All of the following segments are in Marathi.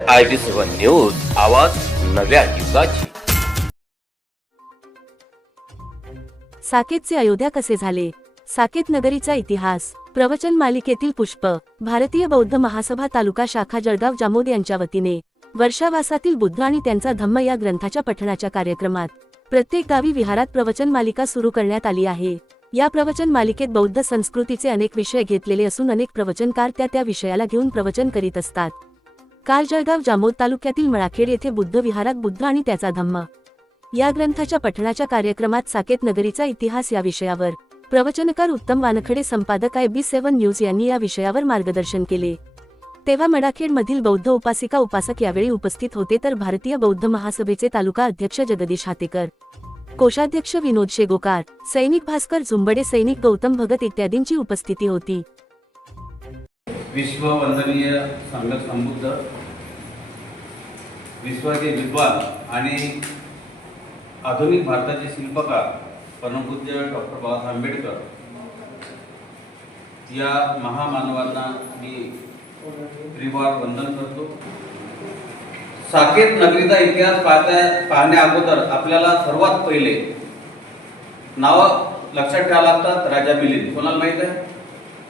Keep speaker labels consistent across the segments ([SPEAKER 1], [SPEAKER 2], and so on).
[SPEAKER 1] आय टी सेवन न्यूज आवाज नव्या युगाची.
[SPEAKER 2] साकेतचे अयोध्या कसे झाले? साकेत नगरीचा इतिहास प्रवचन मालिकेतील पुष्प भारतीय बौद्ध महासभा तालुका शाखा जळगाव जामोद यांच्या वतीने वर्षावासातील बुद्ध आणि त्यांचा धम्म या ग्रंथाच्या पठणाच्या कार्यक्रमात प्रत्येक गावी विहारात प्रवचन मालिका सुरू करण्यात आली आहे. या प्रवचन मालिकेत बौद्ध संस्कृतीचे अनेक विषय घेतलेले असून अनेक प्रवचनकार त्या त्या विषयाला घेऊन प्रवचन करीत असतात. काल जळगाव जामोद तालुक्यातील मळाखेड येथे बुद्ध विहारात बुद्ध आणि त्याचा धम्म. या ग्रंथाच्या पठणाच्या कार्यक्रमात साकेत नगरीचा इतिहास या विषयावर. प्रवचनकार उत्तम वानखडे संपादक आय बी सेव्हन न्यूज यांनी या विषयावर मार्गदर्शन केले. तेव्हा मडाखेड मधील बौद्ध उपासिका उपासक यावेळी उपस्थित होते तर भारतीय बौद्ध महासभेचे तालुका अध्यक्ष जगदीश हातेकर. कोषाध्यक्ष विनोद शेगोकार सैनिक भास्कर झुंबडे सैनिक गौतम भगत इत्यादींची उपस्थिती होती.
[SPEAKER 3] विश्ववंदनीय संघ संबुद्ध विश्वाचे विद्वान आणि आधुनिक भारताचे शिल्पकार परमपूज्य डॉक्टर बाबासाहेब आंबेडकर या महामानवांना मी त्रिवार वंदन करतो. साकेत नगरीचा इतिहास पाहता पाहण्या अगोदर आपल्याला सर्वात पहिले नाव लक्षात ठेवा लागतात राजा मिलिंद. कोणाला माहीत आहे?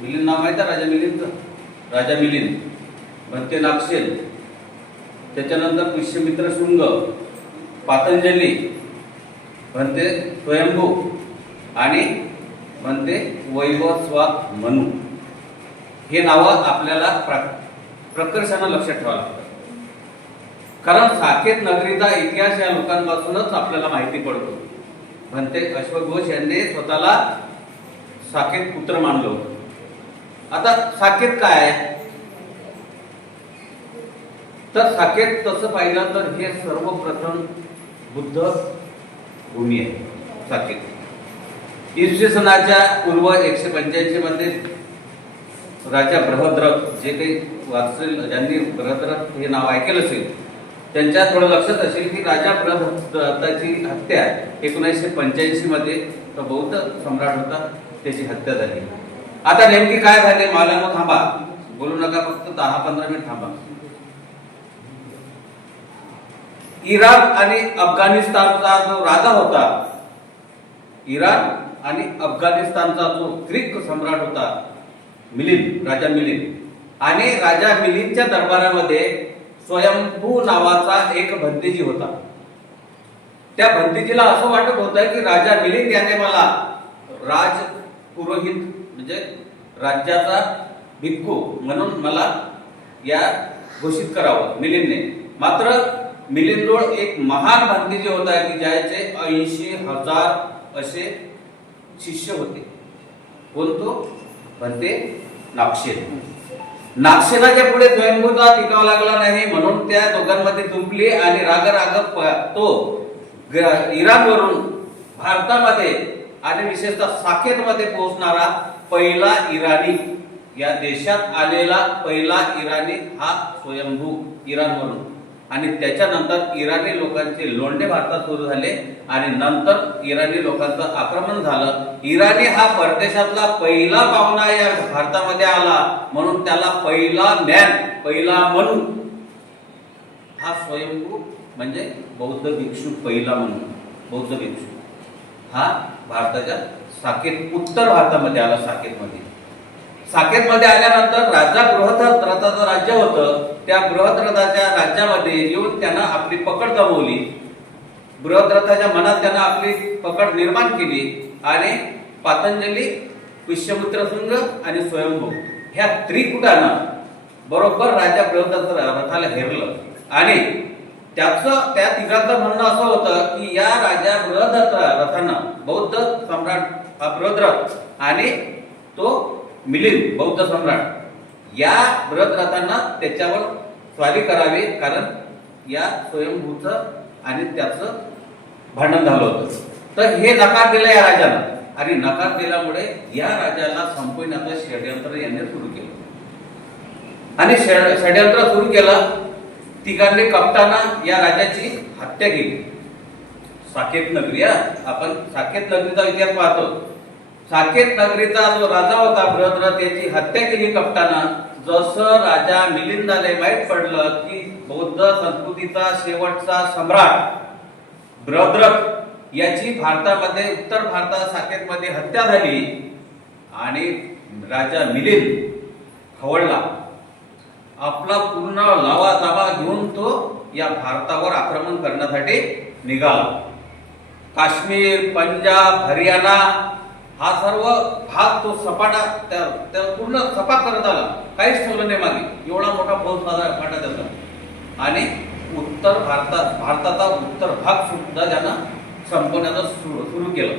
[SPEAKER 3] मिलिंद नाव माहीत आहे राजा मिलिंदचं? राजा मिलिंद भत्ते नागशेल त्याच्यानंतर विश्वमित्र शृंग पातंजली म्हणते स्वयंभू आणि म्हणते वैवस्वात मनू. हे नावं आपल्याला प्र- प्रकर्षानं लक्षात ठेवावं लागतं. कारण साकेत नगरीचा इतिहास या लोकांपासूनच आपल्याला माहिती पडतो. म्हणते अश्वघोष यांनी स्वतःला साकेत पुत्र मानलं होतं. आता साकेत काय आहे? तर साकेत तसं पाहिलं तर हे सर्वप्रथम बुद्ध भूमी आहे साकेत. इसवी सनाच्या पूर्व एकशे पंच्याऐंशी मध्ये राजा बृहद्रथ जे काही वाचेल ज्यांनी बृहद्रथ हे नाव ऐकलं असेल त्यांच्या थोडं लक्षात असेल की राजा बृहद्रथाची हत्या एकोणीसशे पंच्याऐंशी मध्ये तो बौद्ध सम्राट होता त्याची हत्या झाली. आता नेमकी काय झाले? मला थांबा. बोलू नका फक्त दहा पंधरा मिनिट थांबा. इराण आणि अफगाणिस्तानचा जो राजा होता इराण आणि अफगाणिस्तानचा जो ग्रीक सम्राट होता मिलिंद राजा मिलिंद. आणि राजा मिलिंदच्या दरबारामध्ये स्वयंभू नावाचा एक भंतीजी होता. त्या भंतीजीला असं वाटत होतं की राजा मिलिंद याने मला राज पुरोहित म्हणजे राज्याचा भिक्खू म्हणून मला या घोषित करावं मिलिंदने. मात्र मिलिंद रोड एक महान भंतेजी होता की ज्याचे ऐंशी हजार असे शिष्य होते. कोण तो? भंते नागशेन. पुढे स्वयंभूता टिकावा लागला नाही म्हणून त्या दोघांमध्ये जुंपली आणि राग राग प- तो ग- इराणवरून भारतामध्ये आणि विशेषतः साकेतमध्ये पोहोचणारा पहिला इराणी. या देशात आलेला पहिला इराणी हा स्वयंभू इराणवरून आणि त्याच्यानंतर इराणी लोकांचे लोंढे भारतात सुरू झाले आणि नंतर इराणी लोकांचं आक्रमण झालं. इराणी हा परदेशातला पहिला पाहुणा या भारतामध्ये आला. म्हणून त्याला पहिला ज्ञान पहिला म्हणून हा स्वयंभू म्हणजे बौद्ध भिक्षू पहिला म्हणून बौद्ध भिक्षू. हा भारताच्या साकेत उत्तर भारतामध्ये आला साकेतमध्ये. साकेतमध्ये आल्यानंतर राजा बृहद्रथाचं राज्य होतं. त्या बृहद्रथाच्या राज्यामध्ये येऊन त्यानं आपली पकड जमवली बृहद्रथाच्या मनात त्यानं आपली पकड निर्माण केली आणि पातंजली पुष्यमित्र संघ आणि स्वयंभू ह्या त्रिकुटानं बरोबर राजा बृहद्रथ रथाला हेरलं. आणि त्याचं त्या तिघांचं म्हणणं असं होतं की या राजा बृहदत्त रथानं बौद्ध सम्राट हा आणि तो मिलिंद बौद्ध सम्राट. या बृहद्रथांना त्याच्यावर स्वारी करावी कारण या स्वयंभूच आणि त्याचं भांडण झालं होतं. तर हे नकार दिला या राजानं. आणि नकार दिल्यामुळे या राजाला संपविण्याचं षडयंत्र यांनी सुरू केलं. आणि षड- षडयंत्र सुरू केलं तिघांनी कप्ताना या राजाची हत्या केली. साकेत नगरी हा. आपण साकेत नगरीचा इतिहास पाहतो. साकेत नगरीचा जो राजा होता बृहद्रथ याची हत्या केली कप्ताना. जसं राजा मिलिंदाने माहीत पडलं की बौद्ध संस्कृतीचा शेवटचा सम्राट बृहद्रथ याची भारतामध्ये उत्तर भारतात साकेतमध्ये हत्या झाली आणि राजा मिलिंद खवळला. आपला पूर्ण लावा दावा घेऊन तो या भारतावर आक्रमण करण्यासाठी निघाला. काश्मीर पंजाब हरियाणा हा सर्व भाग तो सपाटा त्या पूर्ण सपाट करत आला. काहीच ठेवलं नाही मागे. एवढा मोठा पाऊस माझा फाटा त्याचा. आणि उत्तर भारतात भारताचा उत्तर भाग सुद्धा त्यानं संपवण्याचं सुरू सुरू केलं.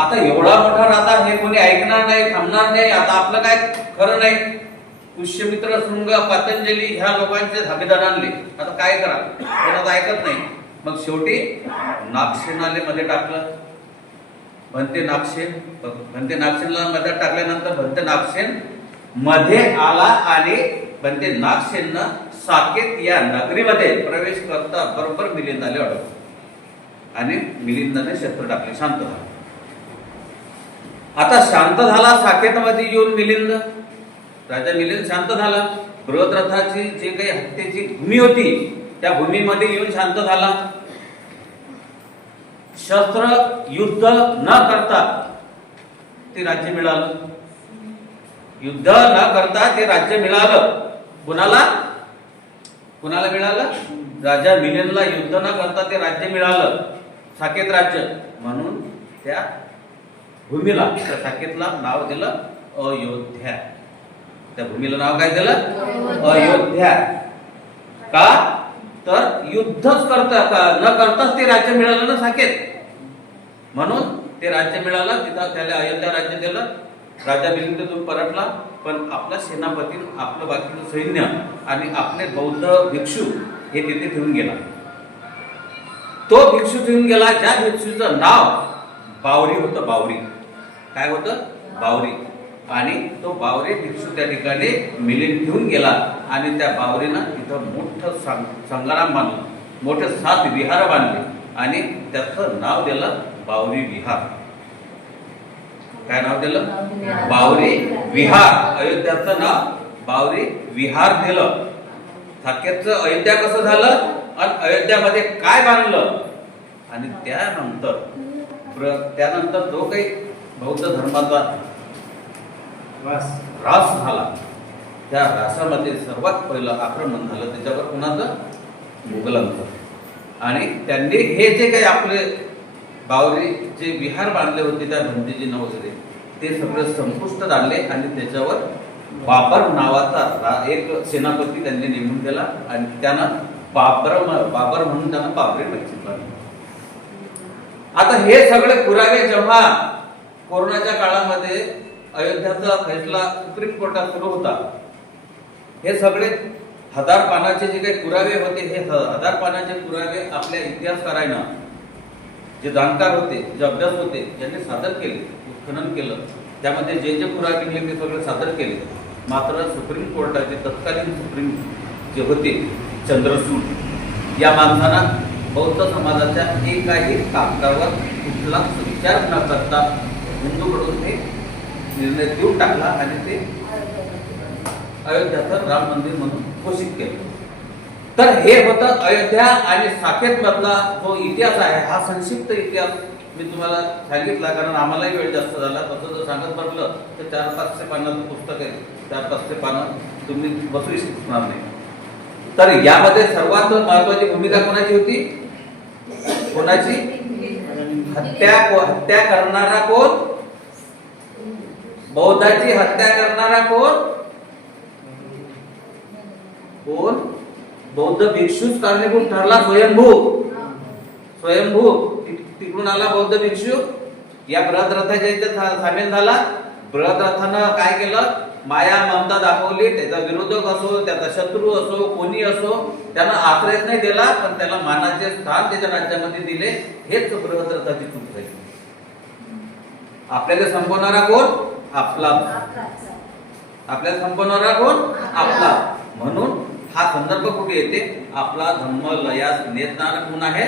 [SPEAKER 3] आता एवढा मोठा नाता हे कोणी ऐकणार नाही थांबणार नाही आता आपलं काय खरं नाही? पुष्यमित्र शृंग पतंजली ह्या लोकांचे धाबेदार आणले. आता काय करा? पण आता ऐकत नाही. मग शेवटी नागसेनालेमध्ये टाकलं. भंते नागसेन भंते नागसेनला मध्ये टाकल्यानंतर भंते नागसेन मध्ये आला आणि भंते नागसेननं साकेत या नगरीमध्ये प्रवेश करता बरोबर मिलिंद आले अडवलं आणि मिलिंदाने शस्त्र टाकले शांत झाला. आता शांत झाला साकेतमध्ये येऊन मिलिंद. राजा मिलिंद शांत झाला. बृहद्रथाची जे काही हत्येची भूमी होती त्या भूमीमध्ये येऊन शांत झाला. शस्त्र युद्ध न करता ते राज्य मिळालं. युद्ध न करता ते राज्य मिळालं. कुणाला? कुणाला मिळालं? राजा मिलिंदला युद्ध न करता ते राज्य मिळालं. साकेत राज्य. म्हणून त्या भूमीला त्या साकेतला नाव दिलं अयोध्या. त्या भूमीला नाव काय दिलं? अयोध्या. का? तर युद्धच करता का? न करताच ते राज्य मिळालं ना साकेत. म्हणून ते राज्य मिळालं तिथं त्याला अयोध्या राज्य दिलं राजा बिलिंद तो परतला पण आपला सेनापती आपलं बाकीचं सैन्य आणि आपले बौद्ध भिक्षू हे तिथे ठेवून गेला. तो भिक्षू ठेवून गेला ज्या भिक्षूचं नाव बावरी होतं बावरी. काय होतं? बावरी. आणि तो बावरी भिक्षू त्या ठिकाणी मिलिंद ठेवून गेला. आणि त्या बावरीनं तिथं मोठं सं- संग्राम बांधलं. मोठे सात विहार बांधले. आणि त्याचं नाव दिलं बावरी विहार. काय नाव दिलं? बावरी विहार. अयोध्याचं नाव बावरी विहार दिलं. साकेतचं अयोध्या कसं झालं? आणि अयोध्यामध्ये काय बांधलं? आणि त्यानंतर प्र- त्यानंतर जो काही बौद्ध धर्माचा रास झाला. त्या रासामध्ये सर्वात पहिलं आक्रमण झालं त्याच्यावर कुणाचं? मुघलांचं. आणि त्यांनी हे जे काही आपले बावरी जे विहार बांधले होते त्या भंतीजीनं वगैरे ते सगळं संपुष्ट आणले आणि त्याच्यावर बाबर नावाचा एक सेनापती त्यांनी नेमून केला आणि त्यानं बाबर बाबर म्हणून त्यांना बाबरे मस्जिद आता हे सगळे पुरावे जेव्हा कोरोनाच्या काळामध्ये अयोध्याचा फैसला सुप्रीम कोर्टात सुरू होता. हे सगळे हजार पानाचे जे काही पुरावे होते हे हजार पानाचे पुरावे आपल्या इतिहासकारांना जे जाणकार होते जे अभ्यास होते यांनी सादर केले उत्खनन केलं. त्यामध्ये जे जे पुरावे निघले ते सगळे सादर केले. मात्र सुप्रीम कोर्टाचे तत्कालीन सुप्रीम जे होते चंद्रसूड या माणसानं बौद्ध समाजाच्या एकाही कामकावर कुठलाच विचार न करता हिंदूकडून ते निर्णय देऊन टाकला आणि ते अयोध्याचं राम मंदिर म्हणून घोषित केलं. तर हे होतं अयोध्या आणि साकेत मधला जो इतिहास आहे हा संक्षिप्त इतिहास मी तुम्हाला सांगितला कारण आम्हालाही वेळ जास्त झाला. तसं जर सांगत म्हटलं तर चार पाचशे पानाचं पुस्तक आहे चार पाचशे पानं तुम्ही बसू शकणार नाही. तर यामध्ये सर्वात महत्वाची भूमिका कोणाची होती? कोणाची? हत्या हत्या करणारा कोण? बौद्धाची हत्या करणारा कोण? कोण? बौद्ध भिक्षूच कारणीभूत ठरला स्वयंभू. स्वयंभू तिकडून आला बौद्ध भिक्षू. या बृहद्रथाच्या इथे सा- सामील झाला. रथानं काय केलं? माया ममता दाखवली. त्याचा विरोधक असो त्याचा शत्रू असो कोणी असो त्यानं आश्रयच नाही दिला पण त्याला मानाचे स्थान त्याच्या राज्यामध्ये दिले. हेच रथाची चूक झाली आपल्याला संपवणारा कोण? आपला. आपल्याला संपवणारा कोण? आपला. म्हणून हा संदर्भ कुठे येते? आपला धम्म लयास नेताना कोण आहे?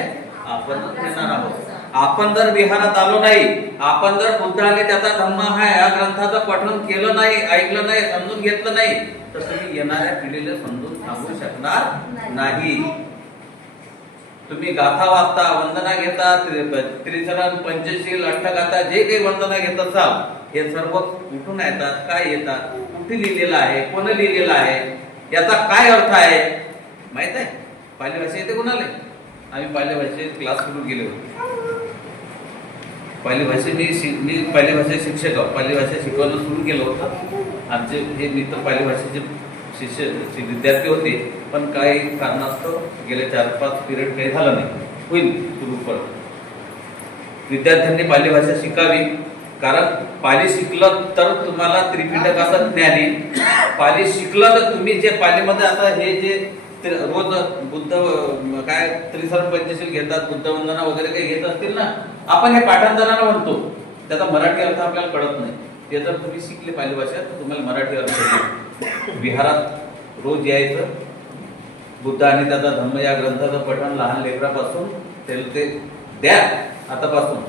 [SPEAKER 3] आपण नेणार आहोत. आपण जर विहारात आलो नाही आपण जर बुद्धाने त्याचा धम्म हा या ग्रंथाचं पठण केलं नाही ऐकलं नाही समजून घेतलं नाही तर तुम्ही येणाऱ्या पिढीला समजून सांगू शकणार नाही. तुम्ही गाथा वाचता वंदना घेता त्रि- त्रिचरण पंचशील अष्टगाथा जे काही वंदना घेत असाल हे सर्व कुठून येतात काय येतात कुठे लिहिलेलं आहे कोण लिहिलेलं आहे याचा काय अर्थ आहे? माहीत आहे? पाली भाषा येते कोणाला आम्ही पहिल्या भाषेत क्लास सुरू केले होते. पहिली भाषे मी मी पहिल्या भाषेत शिक्षक आहोत पहिली भाषा शिकवणं सुरू केलं होतं. आमचे हे मित्र पहिल्या भाषेचे शिष्य विद्यार्थी होते पण काही कारणास्तव गेले चार पाच पिरियड काही झालं नाही. होईल सुरू पण. विद्यार्थ्यांनी पाली भाषा शिकावी. कारण पाली शिकलं तर तुम्हाला त्रिपिटकाचं ज्ञान आहे पाली शिकलं तर तुम्ही जे पालीमध्ये आता हे जे रोज बुद्ध काय त्रिसरण पंचशील घेतात बुद्धवंदना वगैरे काही घेत असतील ना आपण हे पाठांतरानं म्हणतो. त्याचा मराठी अर्थ आपल्याला कळत नाही. ते जर तुम्ही शिकले पाली भाषा तर तुम्हाला मराठी अर्थ येईल. विहारात रोज यायचं. बुद्ध आणि त्याचा धम्म या ग्रंथाचं पठण लहान लेकरापासून त्याला ते द्या आतापासून.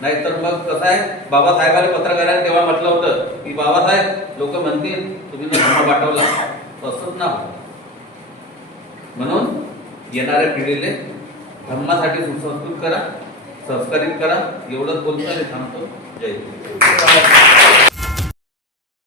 [SPEAKER 3] नाहीतर मग कसं आहे बाबासाहेबांनी पत्रकारांनी तेव्हा म्हटलं होतं की बाबासाहेब लोक म्हणतील तुम्ही धम्म पाठवला. तसंच ना म्हणून येणाऱ्या पिढीले धम्मासाठी सुसंस्कृत करा संस्कारित करा. एवढंच बोलतो आणि थांबतो. जय